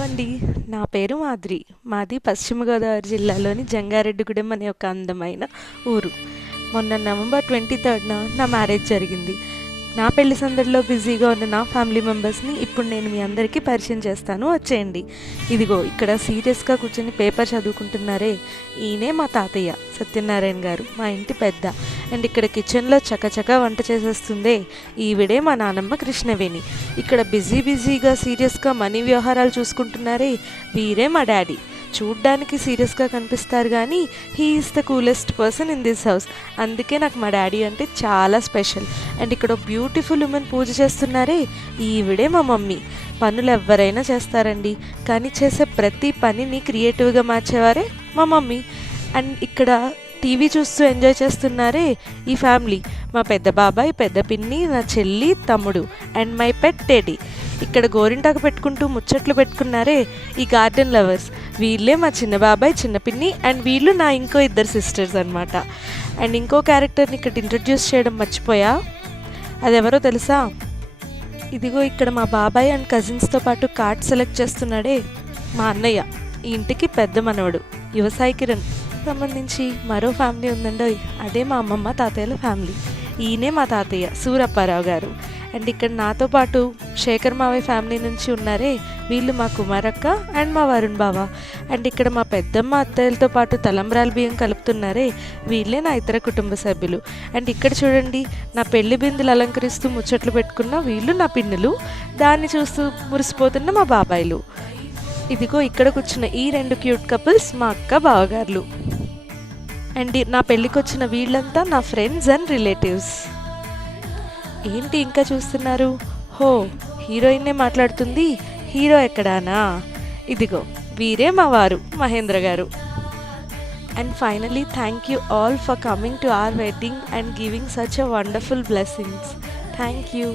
అండి, నా పేరు మాధురి. మాది పశ్చిమ గోదావరి జిల్లాలోని జంగారెడ్డిగూడెం అనే ఒక అందమైన ఊరు. మొన్న నవంబర్ 23న నా మ్యారేజ్ జరిగింది. నా పెళ్లి సందడిలో బిజీగా ఉన్న నా ఫ్యామిలీ మెంబర్స్ని ఇప్పుడు నేను మీ అందరికీ పరిచయం చేస్తాను, వచ్చేయండి. ఇదిగో ఇక్కడ సీరియస్గా కూర్చొని పేపర్ చదువుకుంటున్నారే, ఈయనే మా తాతయ్య సత్యనారాయణ గారు, మా ఇంటి పెద్ద. అండ్ ఇక్కడ కిచెన్లో చకచకా వంట చేసేస్తుందే, ఈవిడే మా నానమ్మ కృష్ణవేణి. ఇక్కడ బిజీగా సీరియస్గా మనీ వ్యవహారాలు చూసుకుంటున్నారే, వీరే మా డాడీ. చూడ్డానికి సీరియస్గా కనిపిస్తారు కానీ he is the coolest person in this house. అందుకే నాకు మా డాడీ అంటే చాలా స్పెషల్. అండ్ ఇక్కడ బ్యూటిఫుల్ ఉమెన్ పూజ చేస్తున్నారే, ఈవిడే మా మమ్మీ. పనులు ఎవరైనా చేస్తారండి, కానీ చేసే ప్రతి పనిని క్రియేటివ్గా మార్చేవారే మా మమ్మీ. అండ్ ఇక్కడ టీవీ చూస్తూ ఎంజాయ్ చేస్తున్నారే ఈ ఫ్యామిలీ. మా పెద్ద బాబాయ్, పెద్ద పిన్ని, నా చెల్లి, తమ్ముడు అండ్ మై పెట్ టెడీ. ఇక్కడ గోరింటాకు పెట్టుకుంటూ ముచ్చట్లు పెట్టుకున్నారే ఈ గార్డెన్ లవర్స్, వీళ్ళే మా చిన్న బాబాయ్, చిన్న పిన్ని. అండ్ వీళ్ళు నా ఇంకో ఇద్దరు సిస్టర్స్ అనమాట. అండ్ ఇంకో క్యారెక్టర్ని ఇక్కడ ఇంట్రడ్యూస్ చేయడం మర్చిపోయా, అదెవరో తెలుసా? ఇదిగో ఇక్కడ మా బాబాయ్ అండ్ కజిన్స్తో పాటు కార్డ్ సెలెక్ట్ చేస్తున్నాడే మా అన్నయ్య, ఈ ఇంటికి పెద్ద మనవడు యువసాయి కిరణ్. సంబంధించి మరో ఫ్యామిలీ ఉందండోయ్, అదే మా అమ్మమ్మ తాతయ్యల ఫ్యామిలీ. ఈయనే మా తాతయ్య సూరప్పారావు గారు. అండ్ ఇక్కడ నాతో పాటు శేఖర్ మావయ్య ఫ్యామిలీ నుంచి ఉన్నారే, వీళ్ళు మా కుమారక్క అండ్ మా వరుణ్ బావ. అండ్ ఇక్కడ మా పెద్దమ్మ అత్తయ్యలతో పాటు తలంబ్రాల బియ్యం కలుపుతున్నారే, వీళ్ళే నా ఇతర కుటుంబ సభ్యులు. అండ్ ఇక్కడ చూడండి, నా పెళ్లి బిందులు అలంకరిస్తూ ముచ్చట్లు పెట్టుకున్న వీళ్ళు నా పిన్నులు, దాన్ని చూస్తూ మురిసిపోతున్న మా బాబాయిలు. ఇదిగో ఇక్కడ కూర్చున్న ఈ రెండు క్యూట్ కపుల్స్ మా అక్క బావగారులు. అండ్ నా పెళ్ళికి వచ్చిన వీళ్ళంతా నా ఫ్రెండ్స్ అండ్ రిలేటివ్స్. ఏంటి ఇంకా చూస్తున్నారు? హో, హీరోయిన్నే మాట్లాడుతుంది, హీరో ఎక్కడానా? ఇదిగో వీరే మా వారు మహేంద్ర గారు. And finally thank you all for coming to our wedding and giving such a wonderful blessings. Thank you.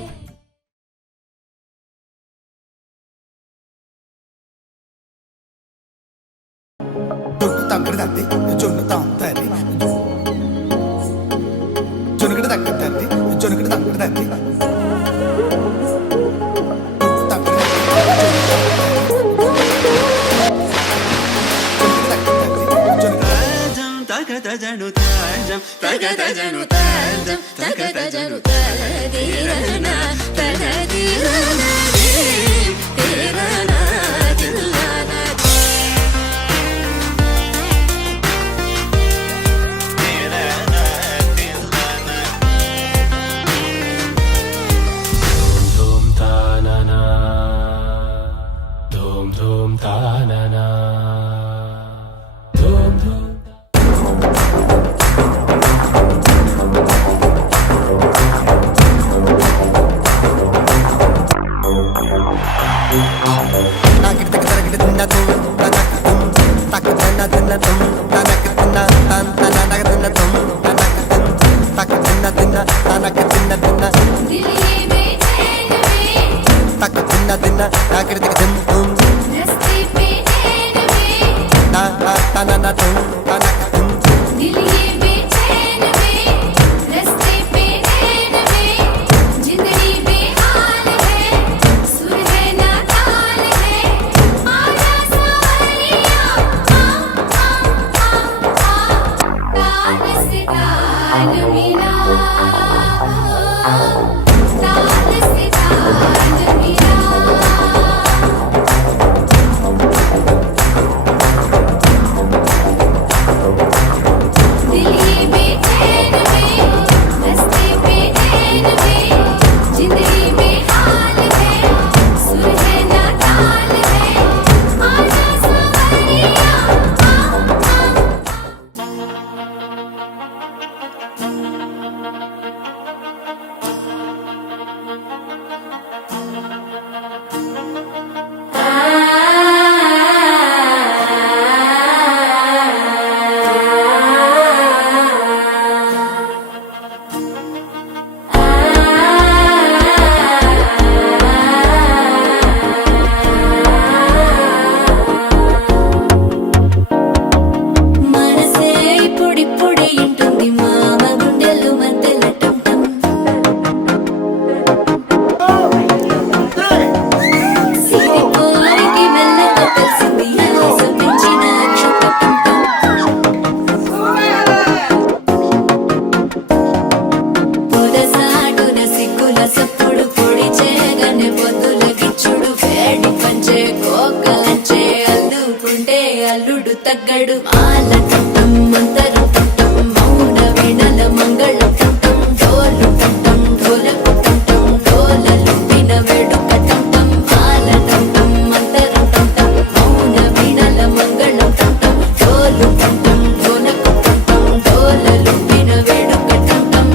తగ్గడు మాల టం మంతరం టం మౌన వీణల మంగళం టం డోలు టం ఢోలకు టం డోలలు విన వేడుక టం మాల టం మంతరం టం మౌన వీణల మంగళం టం డోలు టం ఢోలకు టం డోలలు విన వేడుక టం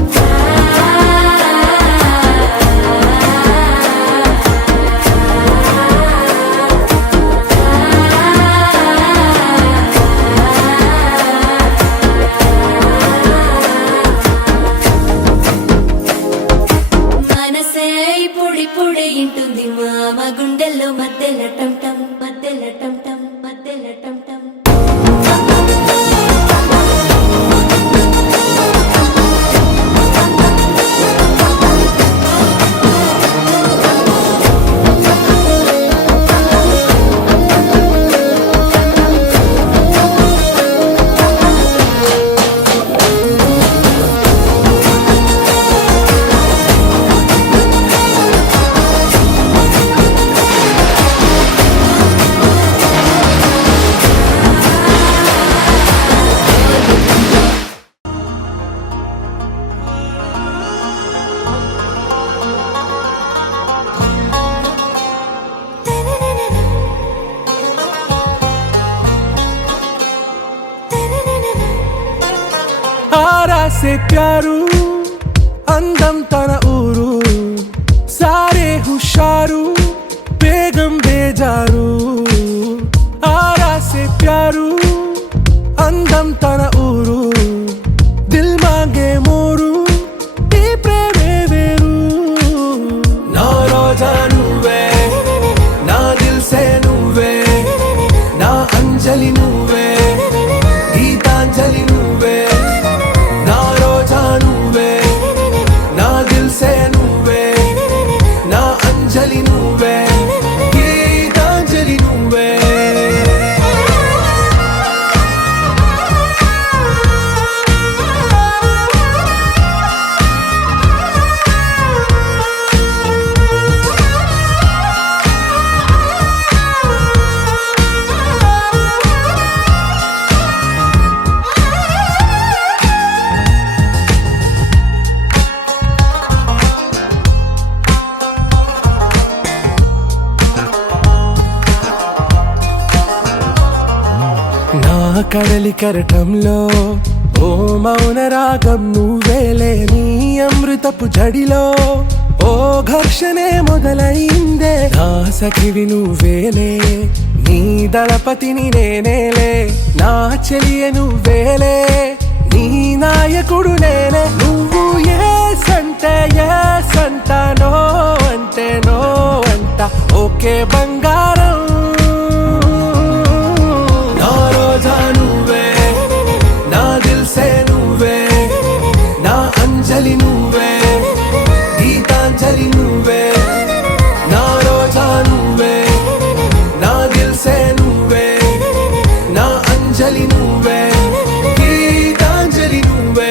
మనసే పొడి పొడి ఇంటుంది మామ గుండెల్లో మధ్యల టం టం మధ్యల టం టం మధ్యల టం టం आरा से प्यारू అందం తన ఊరు సారే హుషారు బేగం బేజారు ఆరా से प्यारू అందం తన ఊరు దిల్ మాంగే మోరు ఈ ప్రేమే వేరు నా రోజా నువ్వే నా దిల్ సే నువ్వే నా అంజలి నువ్వే గీతాంజలి నువ్వే నా రోజా నువ్వే నా దిల్ సే నువ్వే నా అంజలి నువ్వే గీతాంజలి నువ్వే నా కడలి కరటంలో ఓ మౌన రాగం నువ్వేలే నీ అమృతపు జడిలో ఓ ఘర్షణే మొదలైందే నా సఖివి నువ్వేలే నీ దళపతిని నేనేలే నా చెలియ నువ్వేలే నీ నాయకుడు నేనే నువ్వు ఏ సంట నో అంటే నో అంట ఓకే బంగారం నా రోజా నువ్వే నా దిల్ సే నువ్వే నా అంజలి నువ్వే గీతాంజలి నువ్వే నా రోజా నువ్వే నా దిల్ సే నువ్వే నా అంజలి నువ్వే గీతాంజలి నువ్వే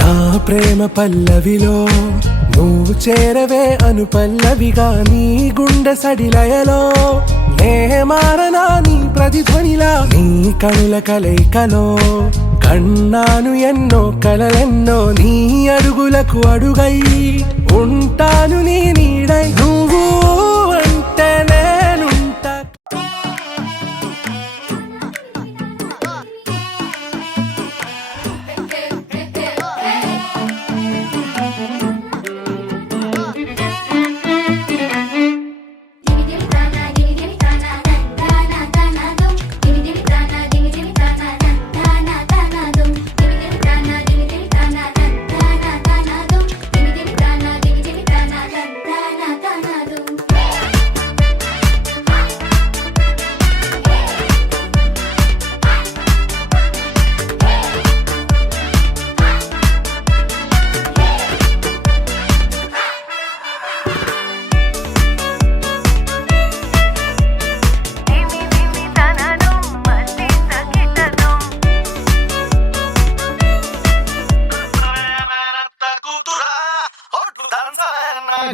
నా ప్రేమ పల్లవిలో నువ్వు చేరవే అను పల్లవిగా నీ గుండె సడిలయలో నే మారనా నీ ప్రతిధ్వనిలా నీ కనుల కలయికలో కన్నాను ఎన్నో కలలెన్నో నీ అడుగులకు అడుగై ఉంటాను నీ నీడై నువ్వు అంటే నేనుంటా na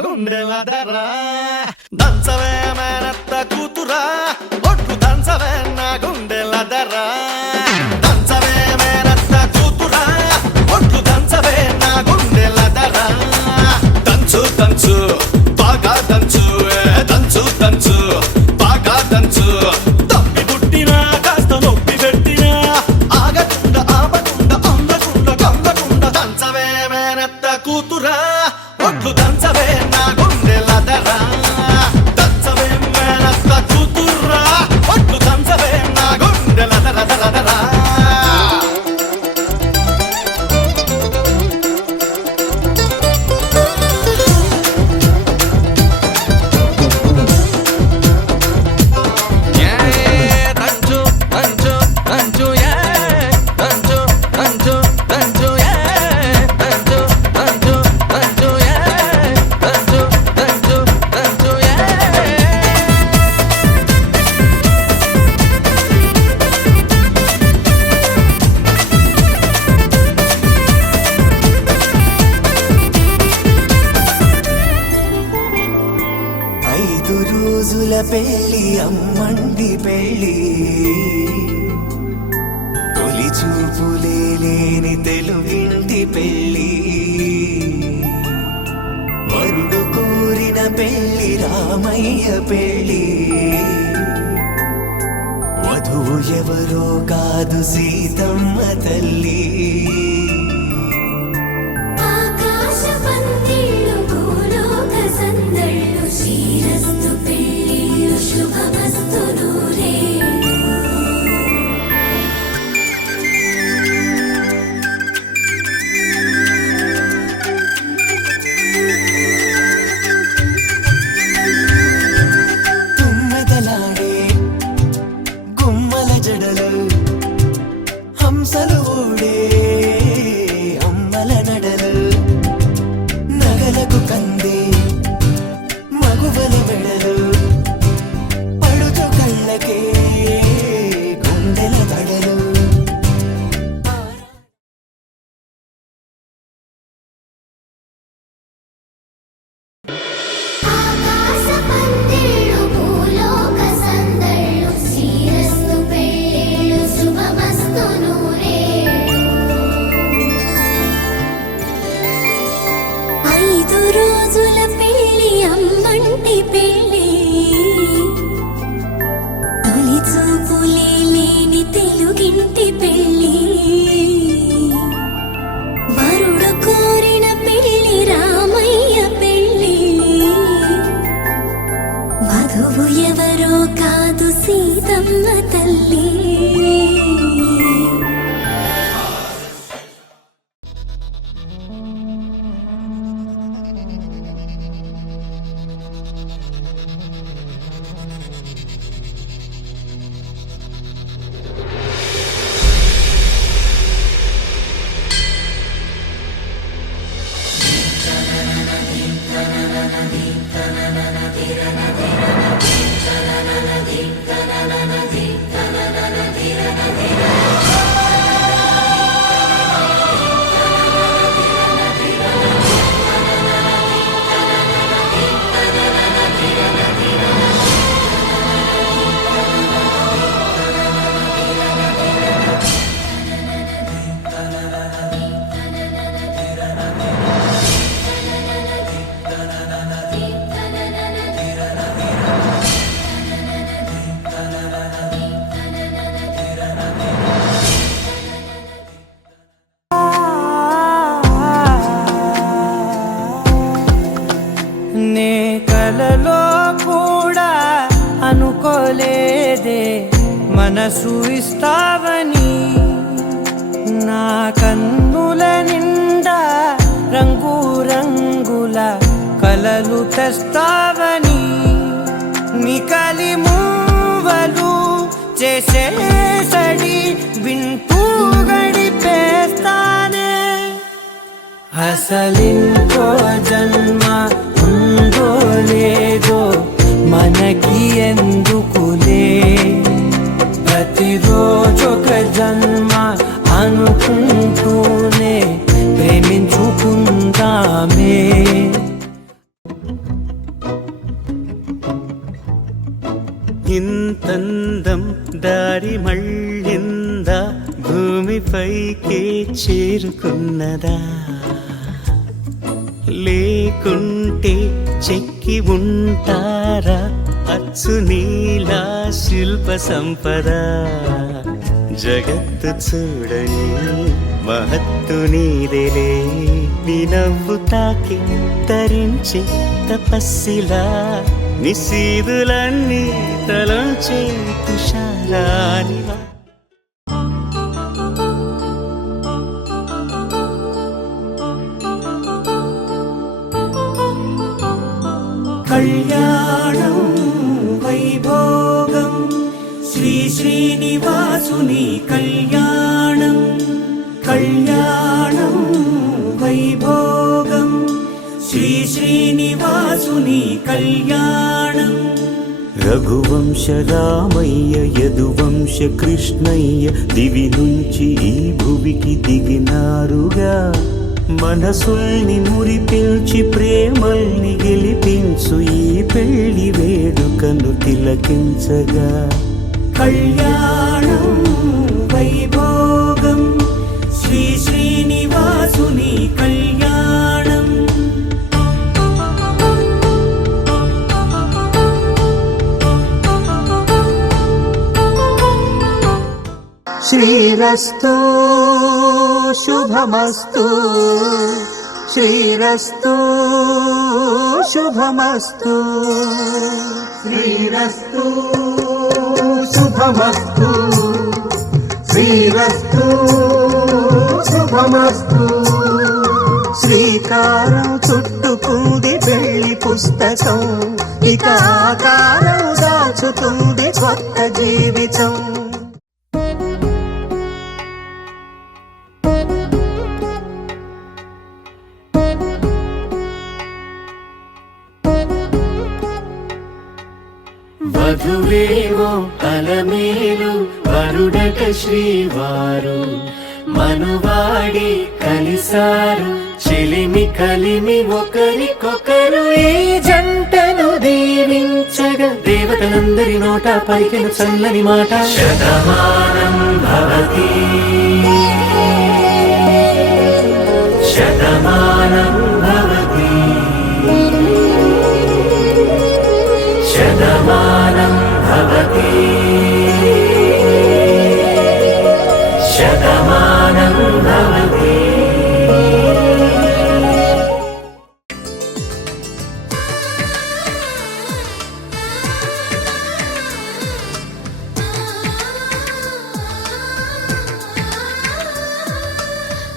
గుండెల ధర దంచవే మేనత్త కూతురా ఒట్టు దంచవే నా గుండెల ధర దంచవే మేనత్త కూతురా ఒట్టు దంచవే నా గుండెల ధర దంచు దంచు బాగా దంచు దంచు దంచు బాగా దంచు తప్పి పుట్టినా కాస్త నొప్పి పెట్టినా ఆగకుండా ఆపకుండా అందకుండా కందకుండా దంచవే మేనత్త కూతురా ఒట్లు దంచవే నా గుండెల ధర దంచవే మేనత్త కూతురా ఒట్లు దంచవే నా గుండెల ధర ధర ధర రోజుల పెళ్ళి అమ్మండి పెళ్ళి తొలి చూపులే లేని తెలుగింటి పెళ్ళి వరుడు కోరిన పెళ్ళి రామయ్య పెళ్ళి వధువు ఎవరో కాదు సీతమ్మ తల్లి మనసు ఇస్తావని నా కన్నుల నిండా రంగు రంగుల కలలు తెస్తావని నికలి మూవలు చేసేసడి వింటూ గడిపేస్తానే అసలింకో జన్మ ఉందో లేదో మనకి ఎందుకులే ప్రతిరోజొక జన్మ అనుకుంటూనే ప్రేమించుకుందామే చేరుకున్నదా లేకుంటే చెక్కి ఉంటారా అచ్చు నీలా శిల్ప సంపద జగత్తు చూడని మహత్తు నీదేలే నీ నవ్వు తాకి తరించే తపస్సిలా నిశీదులన్నీ తలంచే తుషారానివా కళ్యాణం వైభోగం శ్రీ శ్రీనివాసుని కళ్యాణం కళ్యాణం వైభోగం శ్రీ శ్రీనివాసుని కళ్యాణం రఘువంశ రామయ్య యదువంశ కృష్ణయ్య దివి నుంచి ఈ భువికి దిగినారుగా మనసుల్ని మురిపించి ప్రేమల్ని గెలిపించు ఈ పెళ్లి వేడుకను తిలకించగా కళ్యాణం వైభోగం శ్రీ శ్రీనివాసుని కళ్యాణం శ్రీరస్తు శుభమస్తు శ్రీరస్తు శుభమస్తు శ్రీరస్తు శుభమస్తు శ్రీరస్తు శుభమస్తు శ్రీకారం చుట్టుకుంది పెళ్లి పుస్తకం ఇక ఆకారం దాచుతుంది కొత్త జీవితం వధువేవో అలమేలు వరుడట శ్రీవారు మనువాడి కలిసారు చెలిమి కలిమి ఒకరికొకరు ఈ జంటను దీవించగా దేవతలందరి నోట పలికిన చల్లని మాట శతమానం భవతి శతమానం భవతి శతమానం భవతి శతమానం భవతి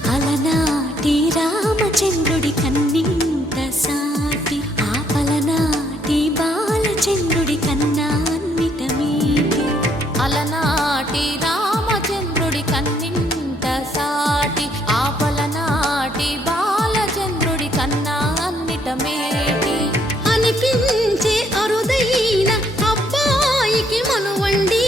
అలనాటి రామచంద్రుడి కన్నింత సాటి ఆపలనాటి బాలచంద్రుడి కన్నా అన్నిట మీటి అలనాటి రామచంద్రుడి కన్నింత సాటి ఆపలనాటి బాలచంద్రుడి కన్నా అన్నిట మేటి అనిపించే అరుదైన అబ్బాయికి మనువండి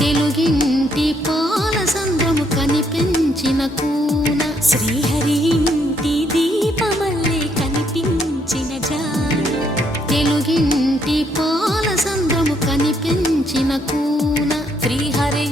తెలుగింటి పాలసంద్రము కనిపించిన కూన శ్రీహరి ఇంటి దీపమల్లే కనిపించిన జాన తెలుగింటి పాలసంద్రము కనిపించిన కూన శ్రీహరి